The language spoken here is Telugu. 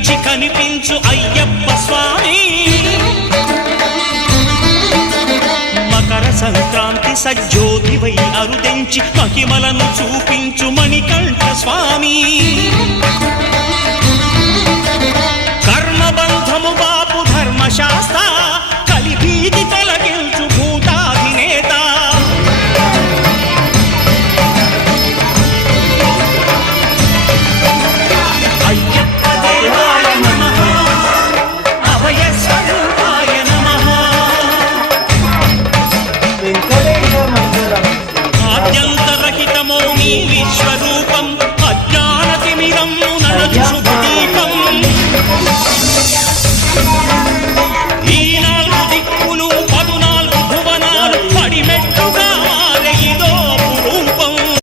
కనిపించి కనిపించు అయ్యప్ప స్వామి మకర సంక్రాంతి సజ్జోతివై అరుదెంచి మహిమలను చూపించు మణికంఠ స్వామి కర్మబంధము బాపు ధర్మశాస్త్ర కలిభీతి తొలగించు భూతాధినేత అయ్యప్ప దేవాయ నమః అభయ స్వరూపాయ నమః ఆద్యంతరహితమో నీ విశ్వరూపం